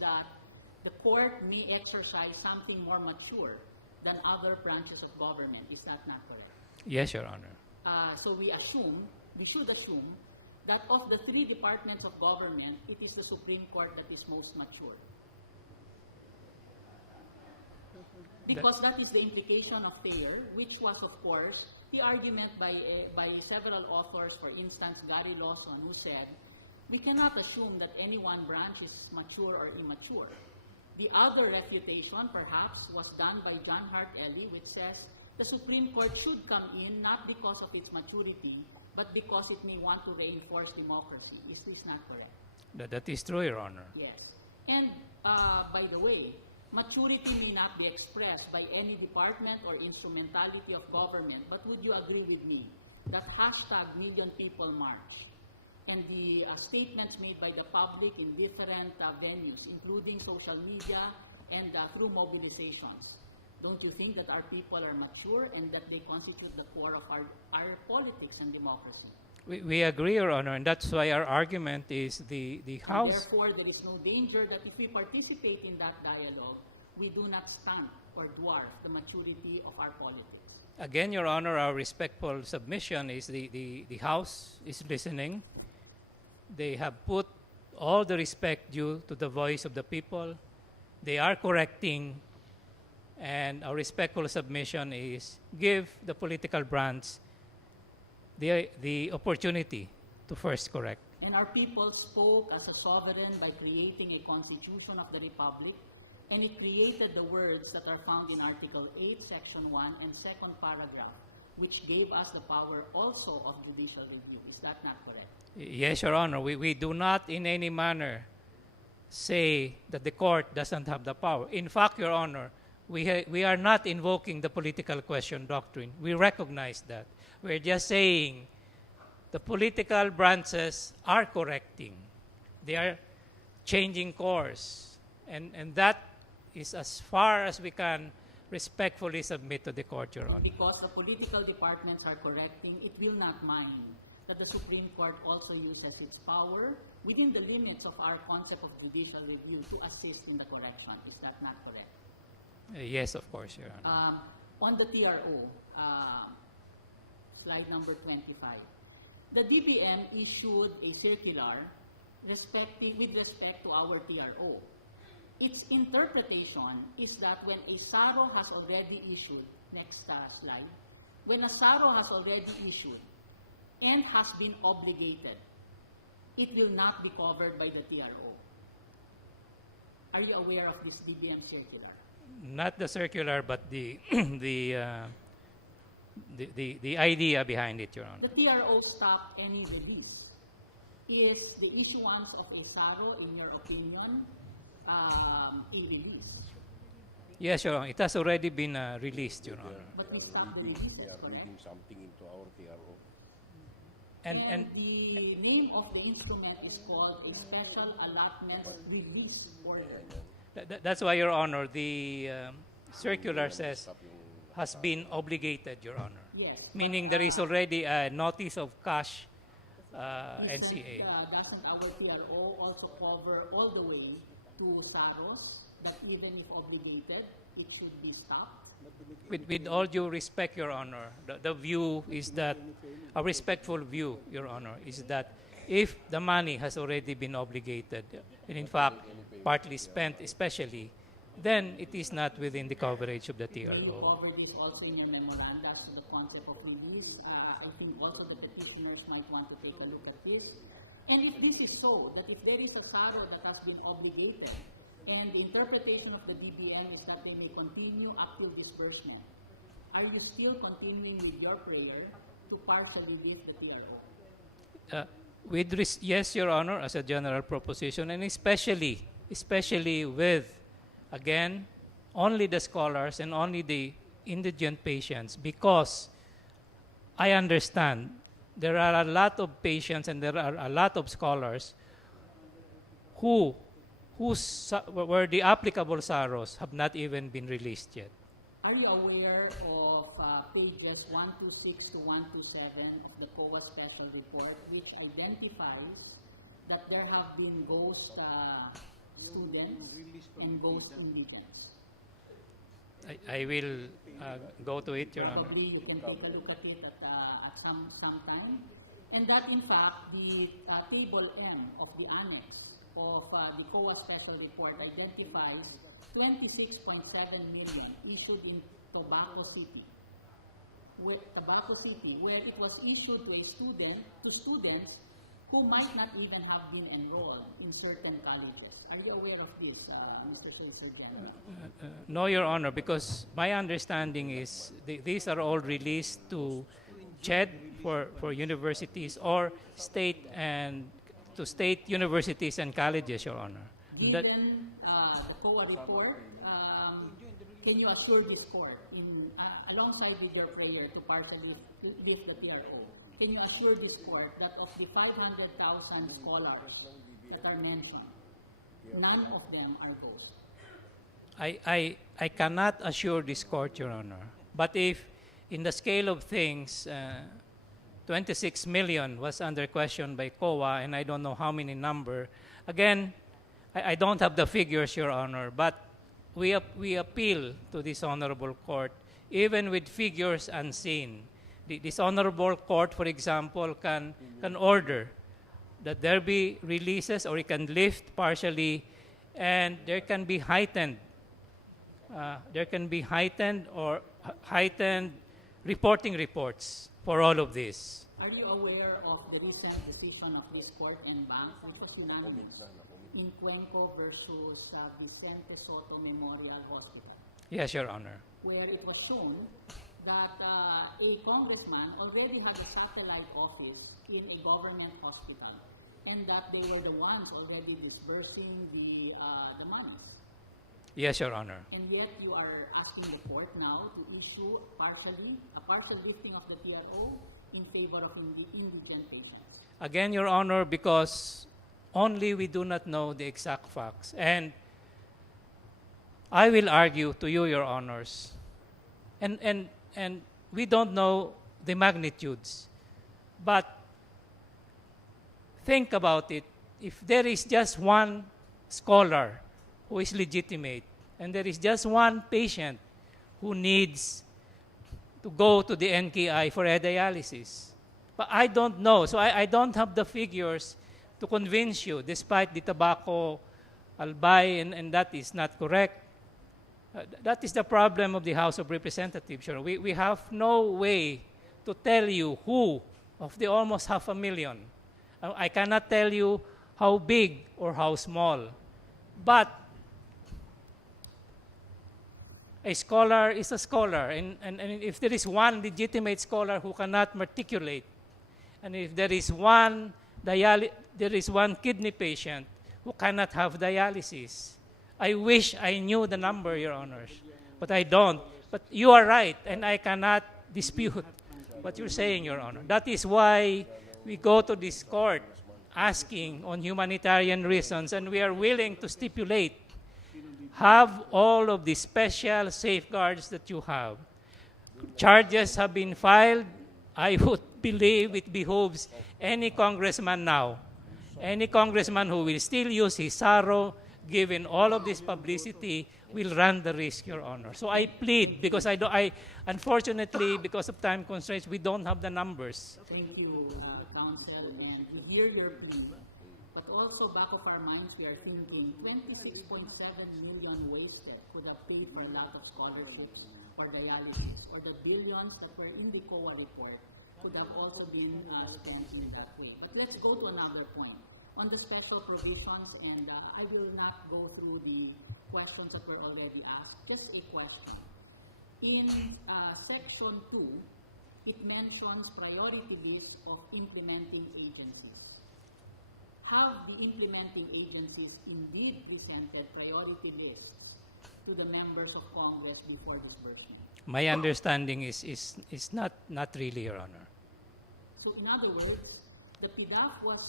that the court may exercise something more mature than other branches of government. Is that not correct? Yes, Your Honor. So we should assume that of the three departments of government, it is the Supreme Court that is most mature. Because that is the implication of Thayer, which was, of course, the argument by several authors, for instance, Gary Lawson, who said, we cannot assume that any one branch is mature or immature. The other refutation, perhaps, was done by John Hart Ely, which says the Supreme Court should come in not because of its maturity, but because it may want to reinforce democracy. Is this not correct? That is true, Your Honor. Yes. And, by the way, maturity may not be expressed by any department or instrumentality of government, but would you agree with me that hashtag Million People March and the statements made by the public in different venues, including social media and through mobilizations, don't you think that our people are mature and that they constitute the core of our politics and democracy? We agree, Your Honor, and that's why our argument is the House. Therefore, there is no danger that if we participate in that dialogue, we do not stunt or dwarf the maturity of our politics. Again, Your Honor, our respectful submission is the House is listening. They have put all the respect due to the voice of the people. They are correcting, and our respectful submission is give the political branch the opportunity to first correct. And our people spoke as a sovereign by creating a constitution of the republic, and it created the words that are found in Article 8, Section 1, and second paragraph, which gave us the power also of judicial review. Is that not correct? Yes, Your Honor. We do not in any manner say that the court doesn't have the power. In fact, Your Honor, we are not invoking the political question doctrine. We recognize that. We're just saying the political branches are correcting. They are changing course. And that is as far as we can respectfully submit to the court, Your Honor. Because the political departments are correcting, it will not mind that the Supreme Court also uses its power within the limits of our concept of judicial review to assist in the correction. Is that not correct? Yes, of course, Your Honor. On the TRO, slide number 25, the DBM issued a circular with respect to our TRO. Its interpretation is that when a SARO has already issued, next slide, when a SARO has already issued and has been obligated, it will not be covered by the TRO. Are you aware of this DBM circular? Not the circular, but the idea behind it, Your Honor. The TRO stopped any release. Is the issuance of a SARO, in your opinion, a release? Yes, Your Honor. It has already been released, Your Honor. But we stopped the release. They are reading something into our TRO. And the name of the instrument is called a Special Allotment Release Order. That's why, Your Honor, the circular says has been obligated, Your Honor. Yes. Meaning there is already a notice of cash NCA. Doesn't our TRO also cover all the way to SAROs that even if obligated, it should be stopped? With all due respect, Your Honor, the view is that, a respectful view, Your Honor, is that if the money has already been obligated, and in fact, partly spent especially, then it is not within the coverage of the You TRO. covered this also in your memoranda, so the concept of release. I think also the petitioners might want to take a look at this. And if this is so, that if there is a SARO that has been obligated, and the interpretation of the DBM is that they may continue up to disbursement, are you still continuing with your prayer to partially release the TRO? Yes, Your Honor, as a general proposition, and especially with, again, only the scholars and only the indigent patients, because I understand there are a lot of patients and there are a lot of scholars where the applicable SAROs have not even been released yet. Are you aware of pages 126 to 127 of the COA Special Report, which identifies that there have been ghost students most indigents. I will go to it, Your Honor. Probably you can take a look at it at some time. And that in fact, the table M of the annex of the COA special report identifies 26.7 million issued in Tobacco City, where it was issued to students who might not even have been enrolled in certain colleges. Are you aware of this, Mr. Solicitor General? No, Your Honor, because my understanding is these are all released to CHED for universities or state universities and colleges, Your Honor. Given the COA report, can you assure this court, alongside with your prayer to partially lift the PRO, can you assure this court that of the 500,000 scholars that are mentioned, none of them are those? I cannot assure this court, Your Honor. But if, in the scale of things, 26 million was under question by COA, and I don't know how many number. Again, I don't have the figures, Your Honor, but we appeal to this honorable court, even with figures unseen. This honorable court, for example, can order that there be releases, or it can lift partially, and there can be heightened reporting reports for all of this. Are you aware of the recent decision of this court in Bank, which was unanimous, in Cuenco versus Vicente Soto Memorial Hospital? Yes, Your Honor. Where it was shown that a congressman already had a satellite office in a government hospital, and that they were the ones already disbursing the monies. Yes, Your Honor. And yet you are asking the court now to issue a partial lifting of the PRO in favor of indigent patients. Again, Your Honor, because only we do not know the exact facts. And I will argue to you, Your Honors, and we don't know the magnitudes. But think about it. If there is just one scholar who is legitimate, and there is just one patient who needs to go to the NKI for a dialysis. But I don't know, so I don't have the figures to convince you, despite the tobacco albay, and that is not correct. That is the problem of the House of Representatives. Sure. We have no way to tell you who of the almost 500,000. I cannot tell you how big or how small. But a scholar is a scholar, and if there is one legitimate scholar who cannot matriculate, and if there is one kidney patient who cannot have dialysis, I wish I knew the number, Your Honors, but I don't. But you are right, and I cannot dispute what you're saying, Your Honor. That is why we go to this court asking on humanitarian reasons, and we are willing to stipulate, have all of the special safeguards that you have. Charges have been filed. I would believe it behooves any congressman now, any congressman who will still use his SARO, given all of this publicity, will run the risk, Your Honor. So I plead, because unfortunately, because of time constraints, we don't have the numbers. Thank you, Counsel, and we hear your plea. But also, back of our minds, we are thinking 26.7 million wasted could have paid for a lot of scholarships for dialysis, or the billions that were in the COA report could have also been spent in that way. But let's go to another point. On the special provisions, and I will not go through the questions that were already asked, just a question. In Section 2, it mentions priority list of implementing agencies. Have the implementing agencies indeed presented priority lists to the members of Congress before disbursement? My understanding is not really, Your Honor. So in other words, the PDAF was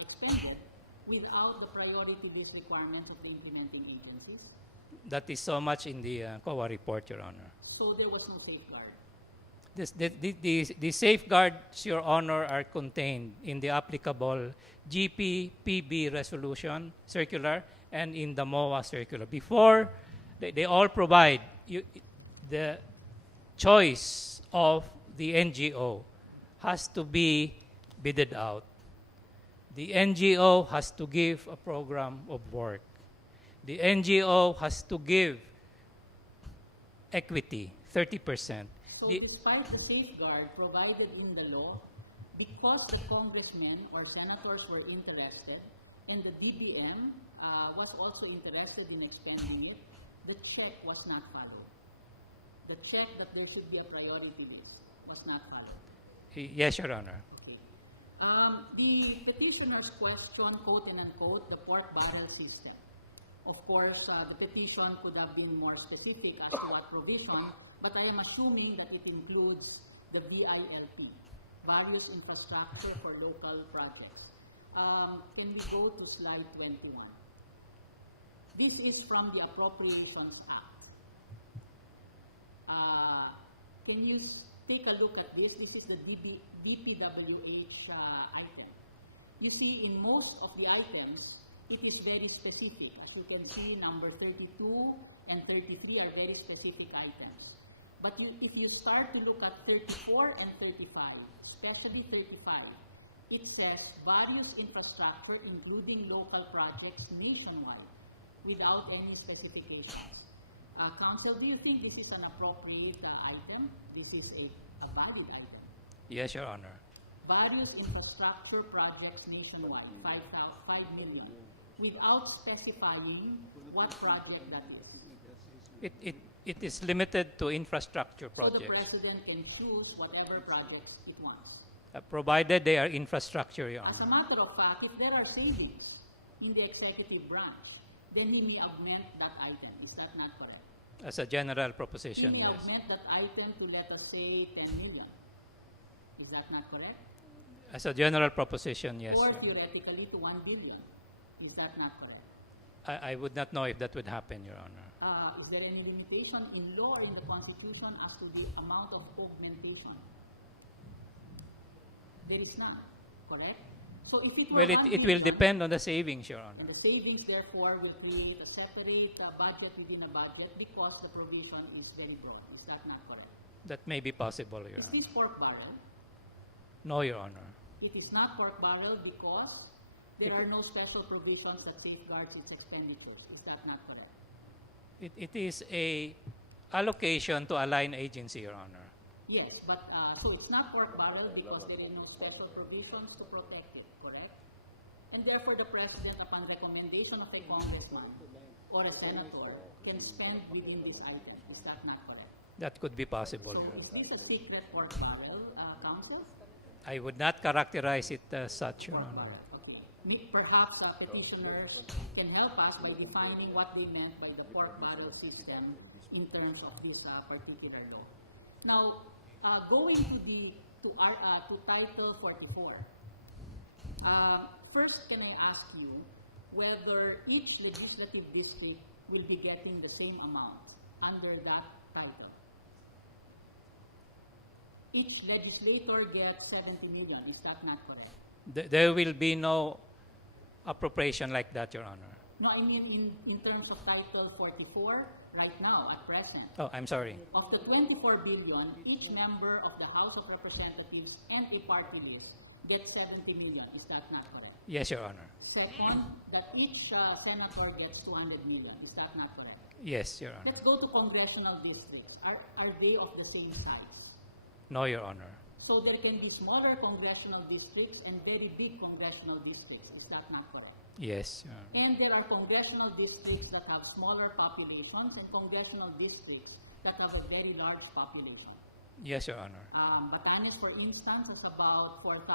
expended without the priority list requirements of the implementing agencies? That is so much in the COA report, Your Honor. So there was no safeguard? The safeguards, Your Honor, are contained in the applicable GPPB resolution circular and in the MOA circular. Before, they all provide the choice of the NGO has to be bidded out. The NGO has to give a program of work. The NGO has to give equity, 30%. So despite the safeguard provided in the law, because the congressmen or senators were interested and the BBM was also interested in expanding it, the check was not followed. The check that there should be a priority list was not followed. Yes, Your Honor. The petitioners question, quote and unquote, the pork barrel system. Of course, the petition could have been more specific as to what provision, but I am assuming that it includes the VILP, various infrastructure for local projects. Can we go to slide 21? This is from the Appropriations Act. Can you take a look at this? This is the DPWH item. You see, in most of the items, it is very specific. As you can see, number 32 and 33 are very specific items. But if you start to look at 34 and 35, especially 35, it says various infrastructure, including local projects nationwide, without any specifications. Council, do you think this is an appropriate item? This is a valid item. Yes, Your Honor. Various infrastructure projects nationwide, 5 million, without specifying what project that is. It is limited to infrastructure So the projects, President can choose whatever projects it wants. provided they are infrastructure, Your As a Honor. matter of fact, if there are savings in the executive branch, then he may augment that item. Is that not correct? As a general He proposition, may yes. augment that item to, let us say, 10 million. Is that not correct? As a general proposition, yes. Or Your Honor. theoretically to 1 billion. Is that not correct? I would not know if that would happen, Your Honor. Is there any limitation in law or in the Constitution as to the amount of augmentation? There is none, correct? So if it were Well, 1 it will billion, depend on the savings, Your Honor. and the savings, therefore, will create a separate budget within a budget because the provision is very broad. Is that not correct? That may be possible, Your Is Honor. this pork barrel? No, Your Honor. It is not pork barrel because there are no special provisions that safeguards its expenditures. Is that not correct? It is a allocation to a line agency, Your Honor. Yes, but so it's not pork barrel because there are no special provisions to protect it, correct? And therefore, the President, upon recommendation of a congressman or a senator, can spend within this item. Is that not correct? That could be possible, So Your Honor. is this a secret pork barrel, Council? I would not characterize it as such, Your Honor. Okay. Perhaps petitioners can help us by defining what they meant by the pork barrel system in terms of this particular law. Now, going to Title 44. First, can I ask you whether each legislative district will be getting the same amount under that title? Each legislator gets 70 million. Is that not correct? There will be no appropriation like that, Your Honor. No, I mean in terms of Title 44, right now, at present. Oh, I'm sorry. Of the 24 billion, each member of the House of Representatives and a party list gets 70 million. Is that not correct? Yes, Your Honor. Second, that each senator gets 200 million. Is that not correct? Yes, Your Honor. Let's go to congressional districts. Are they of the same size? No, Your Honor. So there can be smaller congressional districts and very big congressional districts. Is that not correct? Yes, Your Honor. And there are congressional districts that have smaller populations and congressional districts that have a very large population. Yes, Your Honor. Batanes, for instance, has about 4,000.